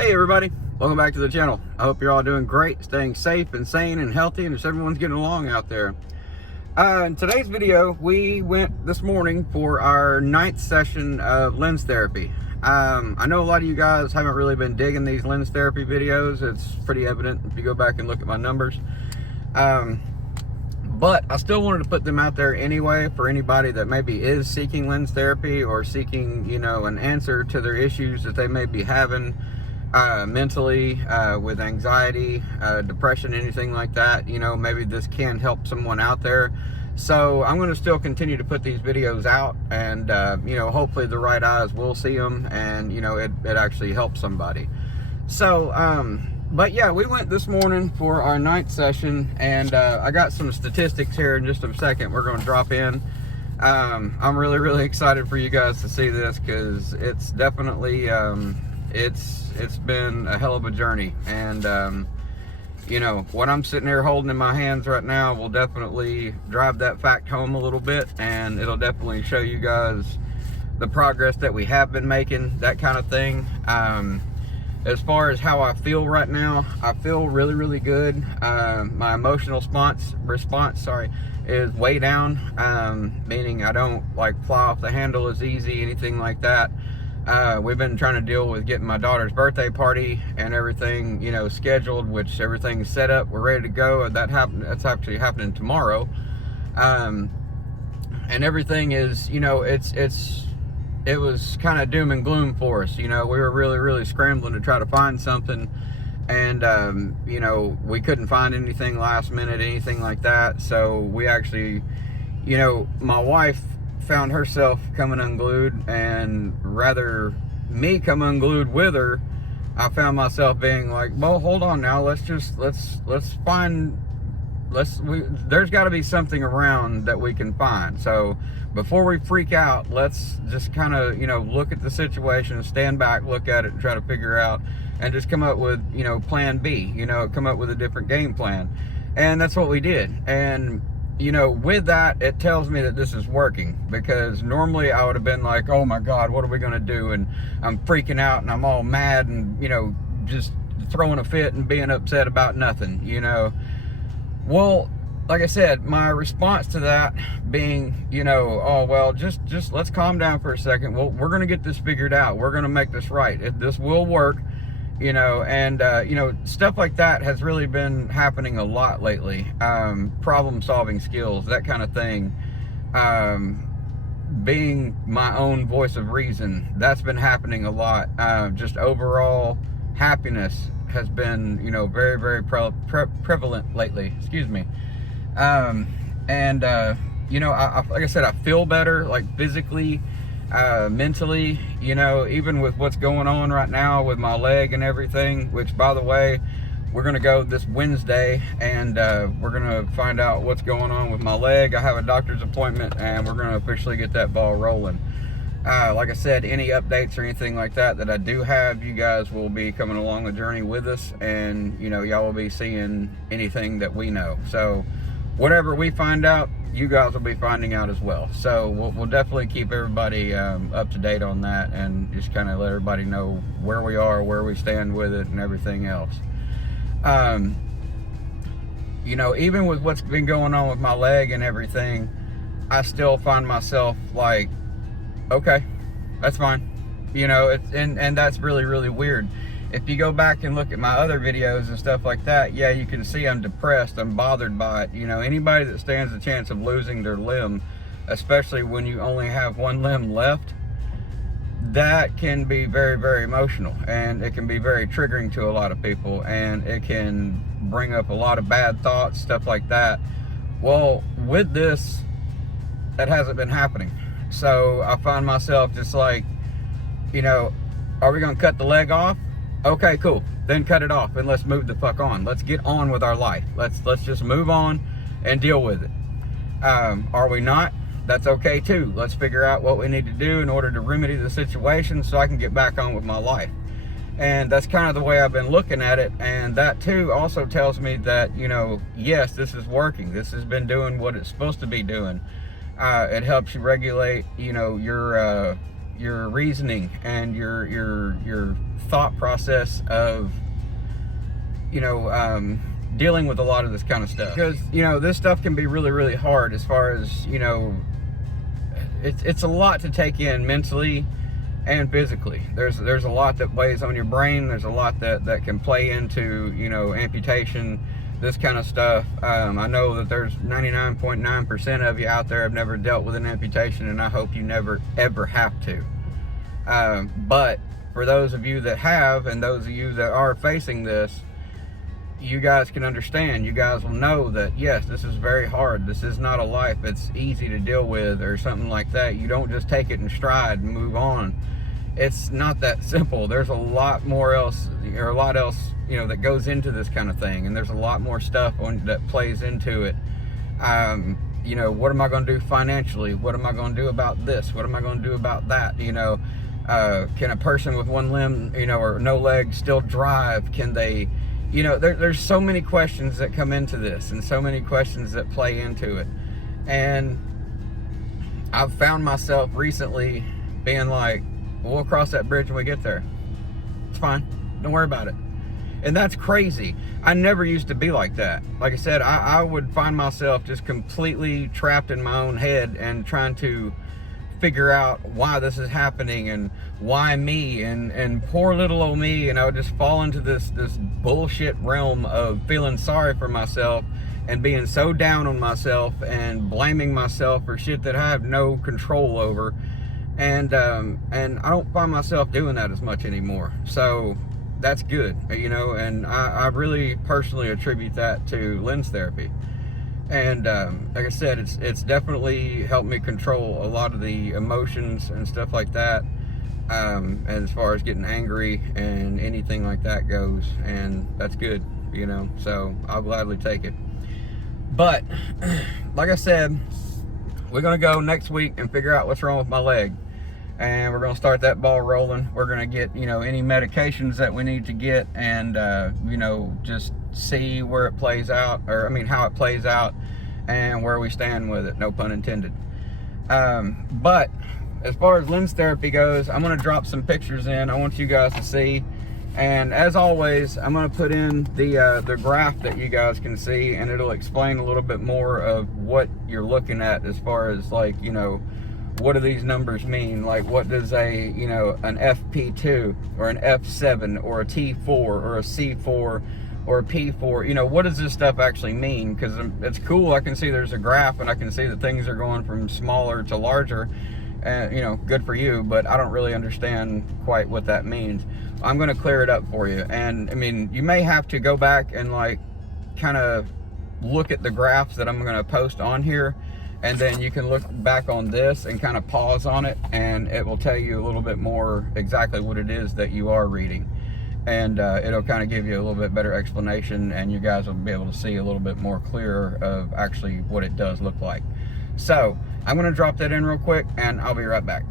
Hey everybody, welcome back to the channel. I hope you're all doing great, staying safe and sane and healthy, and just everyone's getting along out there. In today's video, we went this morning for our 9th session of lens therapy. I know a lot of you guys haven't really been digging these lens therapy videos. It's pretty evident if you go back and look at my numbers. But I still wanted to put them out there anyway for anybody that maybe is seeking lens therapy or seeking, an answer to their issues that they may be having mentally, with anxiety, depression, anything like that. Maybe this can help someone out there. So I'm going to still continue to put these videos out, and hopefully the right eyes will see them, and it actually helps somebody. So but yeah, we went this morning for our 9th session, and I got some statistics here in just a second we're going to drop in. I'm really excited for you guys to see this, because it's definitely it's been a hell of a journey, and what I'm sitting here holding in my hands right now will definitely drive that fact home a little bit, and it'll definitely show you guys the progress that we have been making, that kind of thing. As far as how I feel right now, I feel really good. My emotional response is way down, meaning I don't fly off the handle as easy, anything like that. We've been trying to deal with getting my daughter's birthday party and everything, scheduled, which everything's set up. We're ready to go. That's actually happening tomorrow. And everything is, it was kind of doom and gloom for us. We were really scrambling to try to find something, and we couldn't find anything last minute, anything like that. So we actually, my wife found herself coming unglued, and rather me come unglued with her, I found myself being like, well, hold on now, there's got to be something around that we can find. So before we freak out, let's just kind of, look at the situation, stand back, look at it, and try to figure out, and just come up with, plan B, come up with a different game plan. And that's what we did. And with that, it tells me that this is working, because normally I would have been like, oh my God, what are we going to do? And I'm freaking out, and I'm all mad, and, just throwing a fit and being upset about nothing, Well, like I said, my response to that being, oh, well, just let's calm down for a second. Well, we're going to get this figured out. We're going to make this right. This will work. And stuff like that has really been happening a lot lately. Problem solving skills, that kind of thing. Being my own voice of reason, that's been happening a lot. Just overall happiness has been, very prevalent lately. Excuse me. Like I said, I feel better, physically, mentally, even with what's going on right now with my leg and everything, which, by the way, we're going to go this Wednesday, and we're going to find out what's going on with my leg. I have a doctor's appointment, and we're going to officially get that ball rolling. Like I said, any updates or anything like that I do have, you guys will be coming along the journey with us, and y'all will be seeing anything that we know. So whatever we find out, you guys will be finding out as well. So we'll definitely keep everybody up to date on that, and just kind of let everybody know where we are, where we stand with it, and everything else. Even with what's been going on with my leg and everything, I still find myself like, okay, that's fine. And that's really weird. If you go back and look at my other videos and stuff like that, yeah, you can see I'm depressed, I'm bothered by it. Anybody that stands a chance of losing their limb, especially when you only have one limb left, that can be very emotional, and it can be very triggering to a lot of people, and it can bring up a lot of bad thoughts, stuff like that. Well, with this, that hasn't been happening. So I find myself just like, are we going to cut the leg off? Okay, cool. Then cut it off, and let's move the fuck on. Let's get on with our life. Let's just move on and deal with it. Are we not? That's okay too. Let's figure out what we need to do in order to remedy the situation so I can get back on with my life. And that's kind of the way I've been looking at it. And that too also tells me that, yes, this is working. This has been doing what it's supposed to be doing. It helps you regulate, your your reasoning and your thought process of, you know, dealing with a lot of this kind of stuff. Because, you know, this stuff can be really, really hard as far as, you know, it's a lot to take in mentally and physically. There's a lot that weighs on your brain. There's a lot that can play into, you know, amputation, this kind of stuff. I know that there's 99.9% of you out there have never dealt with an amputation, and I hope you never ever have to. But for those of you that have, and those of you that are facing this, you guys can understand. You guys will know that, yes, this is very hard. This is not a life that's easy to deal with or something like that. You don't just take it in stride and move on. It's not that simple. There's a lot more else, or a lot else, you know, that goes into this kind of thing. And there's a lot more stuff that plays into it. You know, what am I going to do financially? What am I going to do about this? What am I going to do about that? You know, can a person with one limb, you know, or no leg still drive? Can they... You know, there's so many questions that come into this, and so many questions that play into it. And I've found myself recently being like, we'll cross that bridge when we get there. It's fine. Don't worry about it. And that's crazy. I never used to be like that. Like I said, I would find myself just completely trapped in my own head and trying to figure out why this is happening and why me and poor little old me, and I would just fall into this bullshit realm of feeling sorry for myself and being so down on myself and blaming myself for shit that I have no control over, and I don't find myself doing that as much anymore. So that's good, you know, and I really personally attribute that to lens therapy. And like I said, it's definitely helped me control a lot of the emotions and stuff like that, as far as getting angry and anything like that goes, and that's good, you know, so I'll gladly take it. But like I said, we're gonna go next week and figure out what's wrong with my leg, and we're gonna start that ball rolling. We're gonna get, you know, any medications that we need to get, and you know, just see where it plays out, or I mean how it plays out, and where we stand with it, no pun intended. But as far as lens therapy goes, I'm going to drop some pictures in I want you guys to see, and as always, I'm going to put in the graph that you guys can see, and it'll explain a little bit more of what you're looking at as far as, like, you know, what do these numbers mean? Like, what does a, you know, an FP2 or an F7 or a T4 or a C4 or a P4, you know, what does this stuff actually mean? Because it's cool, I can see there's a graph, and I can see that things are going from smaller to larger, and, you know, good for you, but I don't really understand quite what that means. I'm going to clear it up for you, and I mean, you may have to go back and, like, kind of look at the graphs that I'm going to post on here, and then you can look back on this and kind of pause on it, and it will tell you a little bit more exactly what it is that you are reading. And it'll kind of give you a little bit better explanation, and you guys will be able to see a little bit more clearer of actually what it does look like. So I'm going to drop that in real quick, and I'll be right back.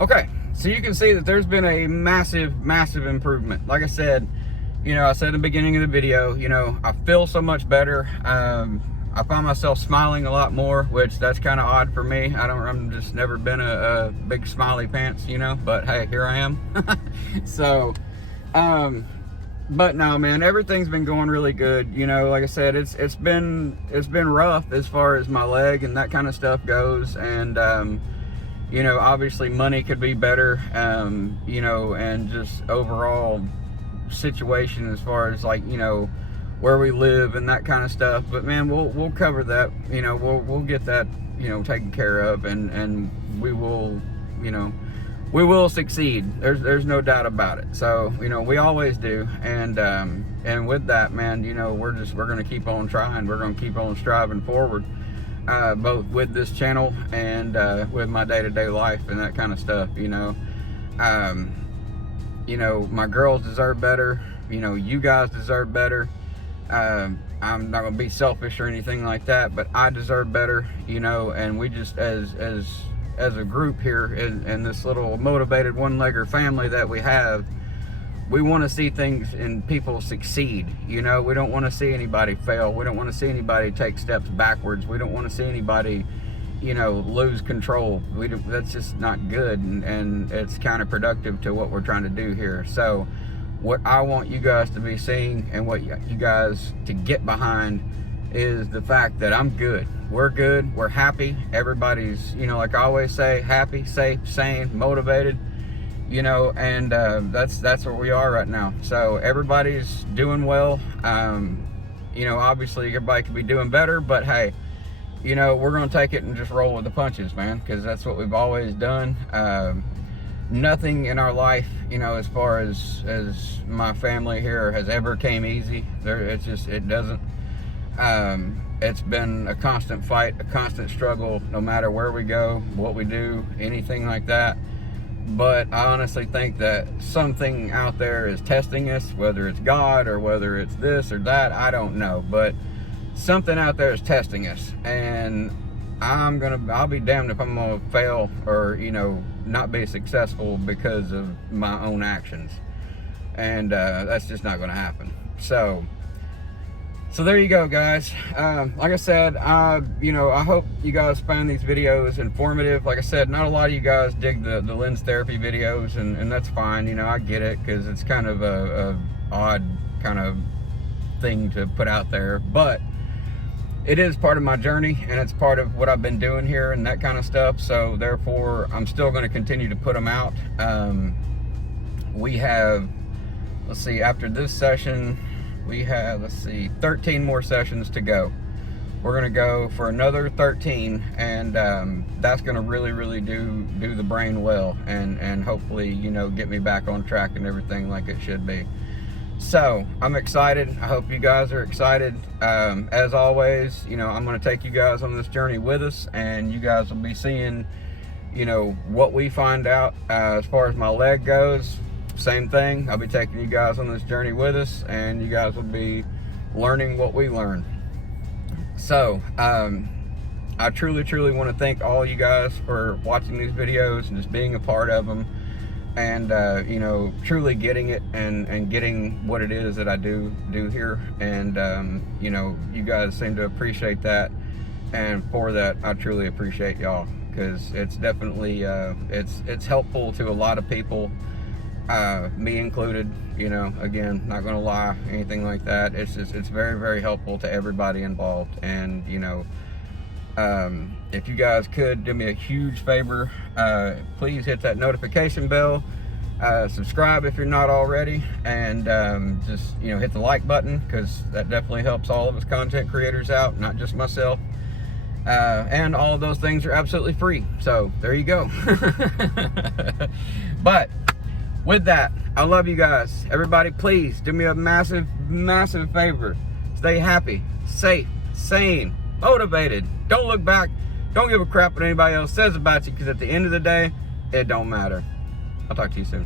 Okay, So you can see that there's been a massive improvement. Like I said, I said in the beginning of the video, I feel so much better. I find myself smiling a lot more, which that's kind of odd for me. I'm just never been a big smiley pants, but hey, here I am. So, but no, man, everything's been going really good. Like I said, it's been rough as far as my leg and that kind of stuff goes. And, obviously money could be better, and just overall situation as far as like, where we live and that kind of stuff. But man, we'll cover that. We'll get that, taken care of, and we will, we will succeed. There's no doubt about it. So, we always do. And with that, man, we're going to keep on trying. We're going to keep on striving forward, both with this channel and with my day-to-day life and that kind of stuff. My girls deserve better. You guys deserve better. I'm not going to be selfish or anything like that, but I deserve better, and we just, as a group here in this little motivated one-legger family that we have, we want to see things and people succeed. We don't want to see anybody fail. We don't want to see anybody take steps backwards. We don't want to see anybody, lose control. That's just not good, and it's counterproductive to what we're trying to do here. So what I want you guys to be seeing, and what you guys to get behind, is the fact that I'm good. We're good. We're happy. Everybody's, like I always say, happy, safe, sane, motivated, and that's where we are right now. So everybody's doing well. Obviously everybody could be doing better, but hey, we're going to take it and just roll with the punches, man, because that's what we've always done. Nothing in our life, as far as my family here, has ever came easy. It doesn't. It's been a constant fight, a constant struggle, no matter where we go, what we do, anything like that. But I honestly think that something out there is testing us, whether it's God or whether it's this or that, I don't know. But something out there is testing us, and I'll be damned if I'm gonna fail or, not be successful because of my own actions. And that's just not gonna happen. So there you go, guys. Like I said, I hope you guys found these videos informative. Like I said, not a lot of you guys dig the lens therapy videos, and that's fine. I get it, because it's kind of a odd kind of thing to put out there, but it is part of my journey, and it's part of what I've been doing here and that kind of stuff. So therefore, I'm still going to continue to put them out. We have, let's see, after this session, we have, 13 more sessions to go. We're going to go for another 13, and that's going to really do the brain well, and hopefully, get me back on track and everything like it should be. So I'm excited. I hope you guys are excited. As always, I'm going to take you guys on this journey with us, and you guys will be seeing, what we find out. As far as my leg goes, same thing. I'll be taking you guys on this journey with us, and you guys will be learning what we learn. So I truly want to thank all you guys for watching these videos and just being a part of them, and truly getting it and getting what it is that I do here. And you guys seem to appreciate that, and for that I truly appreciate y'all, because it's definitely it's helpful to a lot of people, me included. Again, not gonna lie, anything like that. It's very helpful to everybody involved. And if you guys could do me a huge favor, please hit that notification bell, subscribe if you're not already, and just hit the like button, because that definitely helps all of us content creators out, not just myself. And all of those things are absolutely free, so there you go. But with that, I love you guys. Everybody, please do me a massive favor. Stay happy, safe, sane, motivated. Don't look back. Don't give a crap what anybody else says about you, because at the end of the day, it don't matter. I'll talk to you soon.